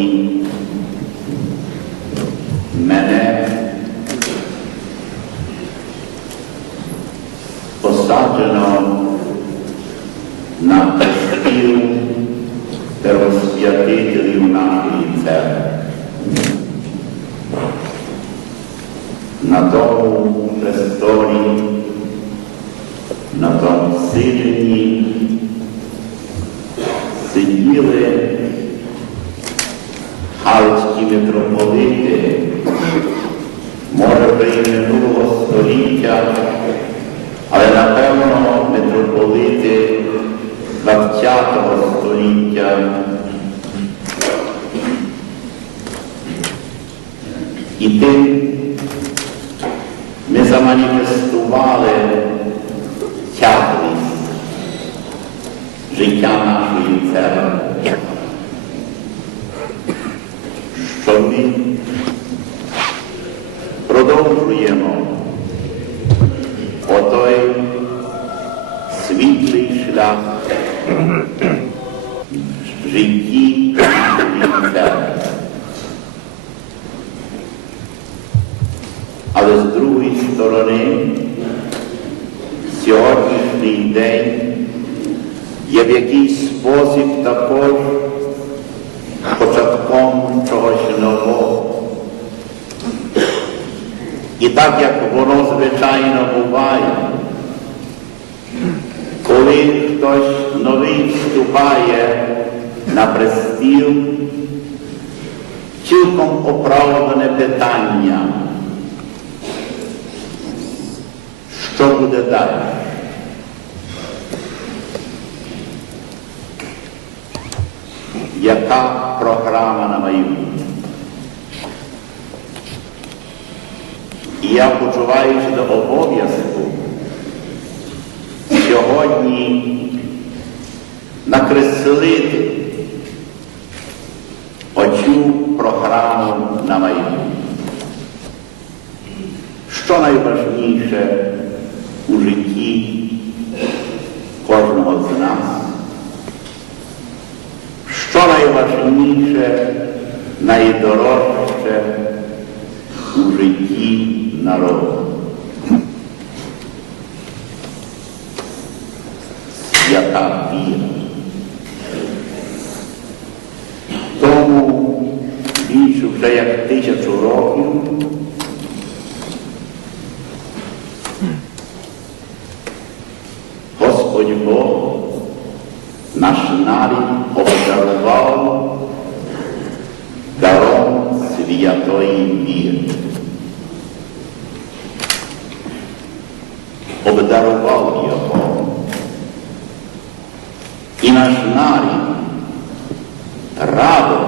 сьогодні мене посаджено на престіл первосвятителів нашої церкви. На тому престолі, на тому сидінні сиділи галицькі митрополити, може при минулого століття, але напевно митрополити 20 століття. І тим ми заманіфестували тяглість життя нашої церкви, ми продовжуємо отой світлий шлях в житті нашої. Але з другої сторони, сьогоднішній день є в якийсь спосіб також І так як воно звичайно буває, коли хтось новий вступає на престіл, цілком оправдане питання. Що буде далі? Яка програма на майбутнє? Я почуваючи до обов'язку сьогодні накреслити оцю програму на майбутнє. Що найважніше у житті кожного з нас? Що найважніше, найдорожче у житті народу? Свята віра. Тому більше вже як тисячу років Господь Бог наш нарід обдарував даром святої віри. Обдарував його. І наш нарід радо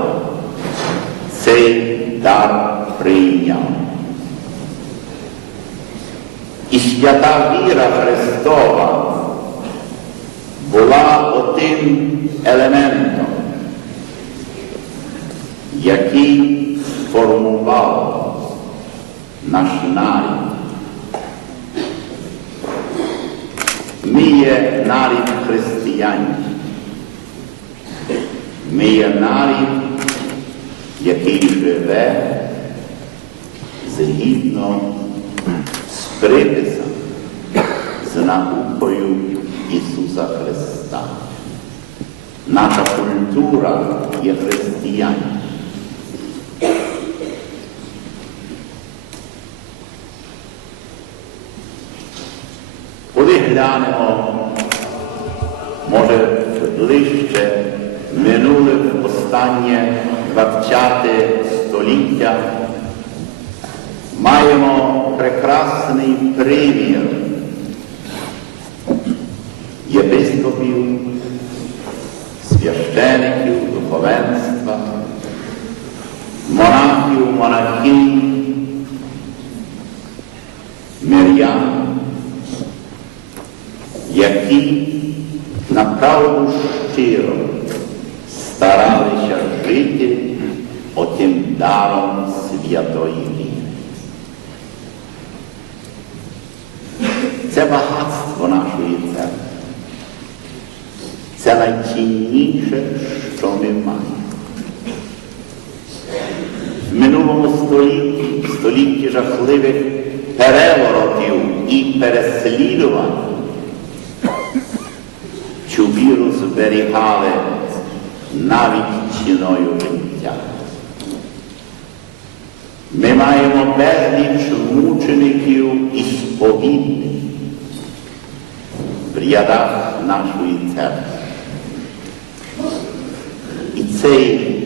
цей дар прийняв. І свята віра Христова була отим елементом, який сформував наш нарід. Є нарід християнський. Ми є нарід, який живе згідно з приписом, з наукою Ісуса Христа. Наша культура є християнська. Коли глянемо, минуле останнє 20 століття, маємо прекрасний примір єпископів, священиків, духовенства, монахів, монахинь, мирян, які направду щиро старалися жити отим даром святої віри. Це багатство нашої церкви. Це найцінніше, що ми маємо. В минулому столітті жахливих переворотів і переслідувань, цю віру зберігали навіть ціною життя. Ми маємо безліч мучеників і сповідників в рядах нашої церкви. І цей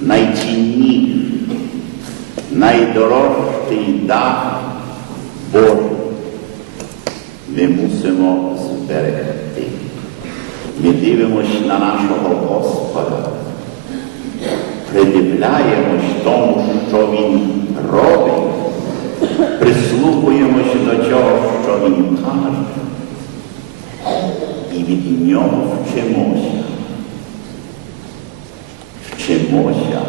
найцінніший, найдорожчий дар Божий ми мусимо зберегти. Ми дивимося на нашого Господа, придивляємось тому, що Він робить, прислухаємось до цього, що Він каже, і від нього вчимося. Вчимося,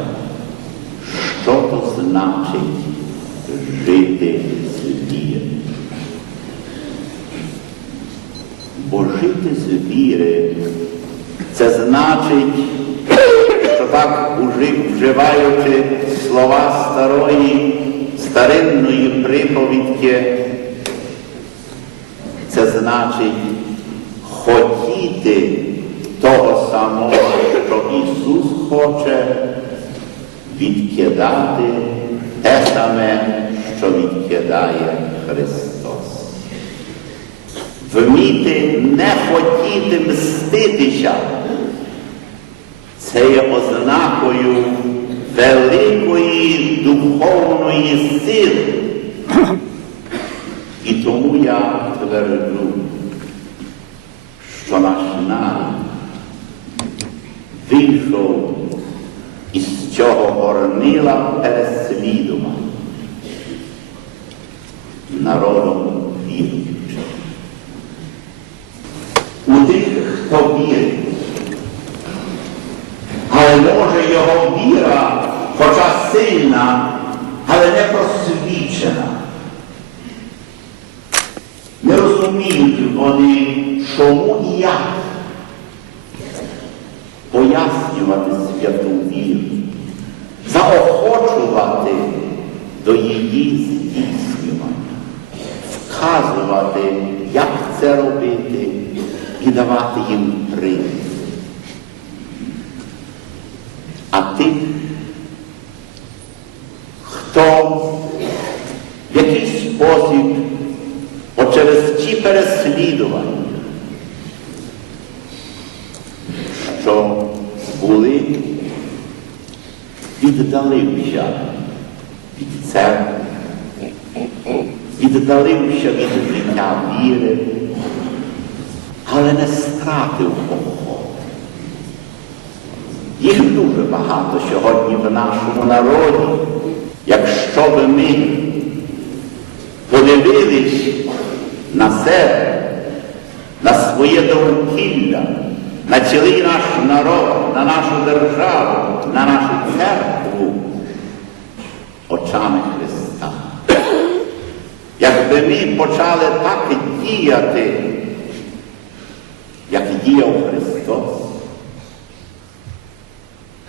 що то значить жити з віри. Бо жити з віри це значить, що так вживаючи слова старої, старинної приповідки, це значить хотіти того самого, що Ісус хоче, відкидати те саме, що відкидає Христос. Вміти не хотіти мститися. Це є ознакою великої духовної сили. І тому я тверджу, що наш народ вийшов із цього горнила переслідування народом віруючим. У тих, хто вірить, але може його віра, хоча сильна, але не просвічена. Не розуміють вони, чому і як пояснювати святу віру, заохочувати до її здійснювання, вказувати, як це робити і давати їм приклад. А тих, хто в якийсь спосіб через ті переслідування, що були, віддалився від церкви, віддалився від життя віри, але не стратив охоти. Їх дуже багато сьогодні в нашому народі. Якщо би ми подивились на себе, на своє довкілля, на цілий наш народ, на нашу державу, на нашу церкву очами Христа. Якби ми почали так діяти, як діяв Христос,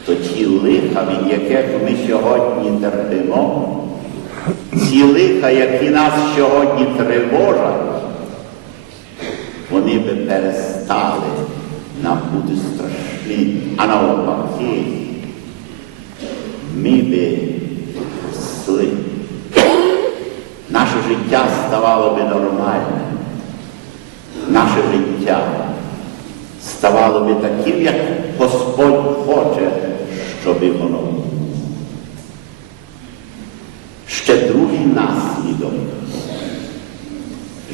то ті лиха, від яких ми сьогодні терпимо, ці лиха, які нас сьогодні тривожать, вони би перестали нам бути страшні, а навпаки, ми би росли. Наше життя ставало би нормальним. Наше життя ставало би таким, як Господь хоче, щоб воно. Ще другий наслідок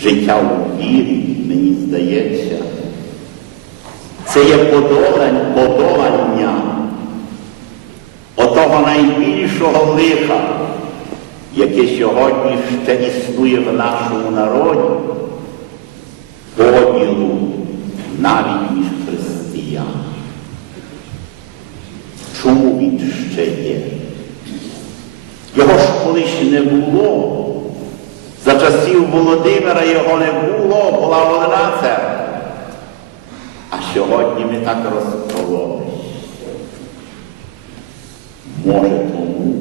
життя у вірі, мені здається, це є подолання, отого найбільшого лиха, яке сьогодні ще існує в нашому народі, поділу навіть між християнами. Чому він ще є? Його ж колись не було. За часів Володимира його не було, була одна церква. А сьогодні ми так розкололись. Може тому,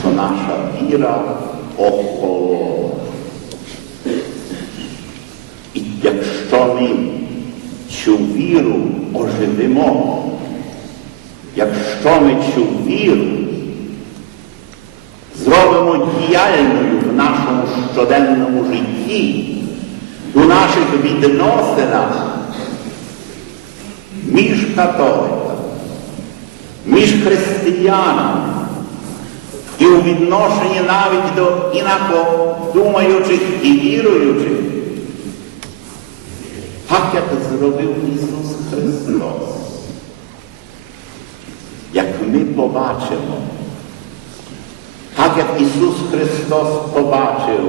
що наша віра охолола. І якщо ми цю віру оживимо, якщо ми цю віру зробимо діяльною в нашому щоденному житті, у наших відносинах між католиками, між християнами і у відношенні навіть до інако думаючих і віруючих, так як зробив Ісус Христос. Як ми побачимо, так як Ісус Христос побачив,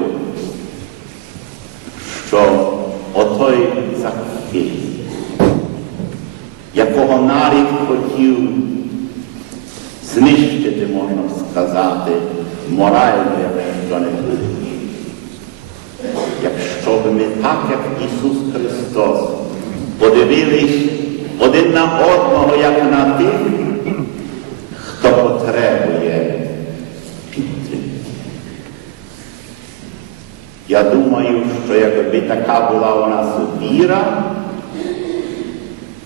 що отой Закхей, якого нарід хотів знищити, можна сказати, морально, якщо не буде. Якщо б ми так, як Ісус Христос, подивились один на одного, як на тих, хто Думаю, що якби така була у нас віра,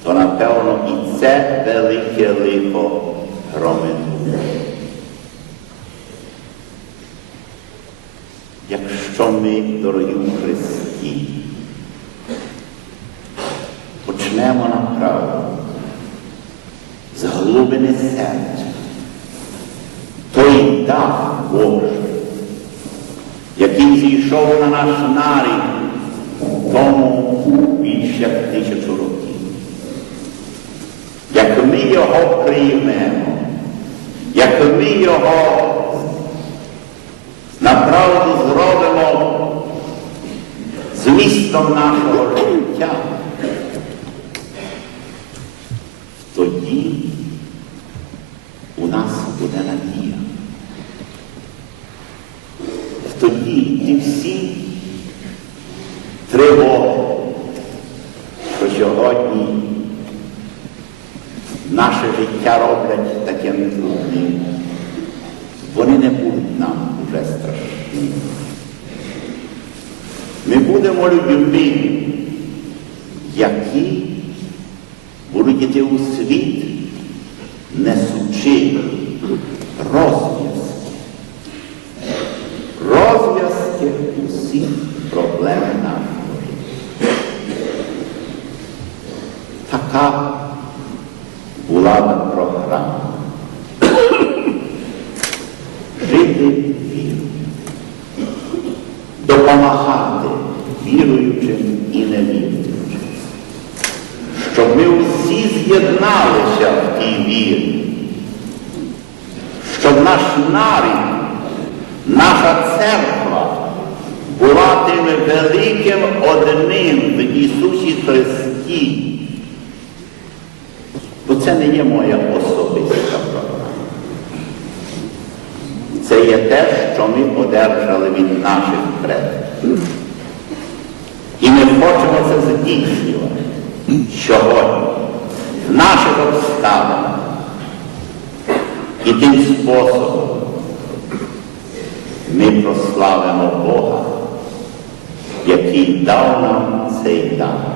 то напевно і це велике лихо громинуло. Якщо ми, дорогі у Христі, почнемо направду з глибини серця, який зійшов на наш нарід тому більше тисячу років. Як ми його приймемо, як ми його направду зробимо змістом нашого життя, тоді у нас буде надія. Тоді всі тривоги, що сьогодні наше життя роблять таким трудним, вони не будуть нам уже страшні. Ми будемо людьми, які будуть йти у світ, несучи розв'язки. Розв'язки усіх проблем нашого життя. Така була програма. Жити вірою, допомагати віруючим і невіруючим, щоб ми усі з'єдналися в тій вірі, щоб наш нарід, наша церква була тим великим одним в Ісусі Христі. Це не є моя особиста програма. Це є те, що ми одержали від наших предків. І ми хочемо це здійснювати сьогодні, в наших обставинах. І тим способом ми прославимо Бога, який дав нам цей дар.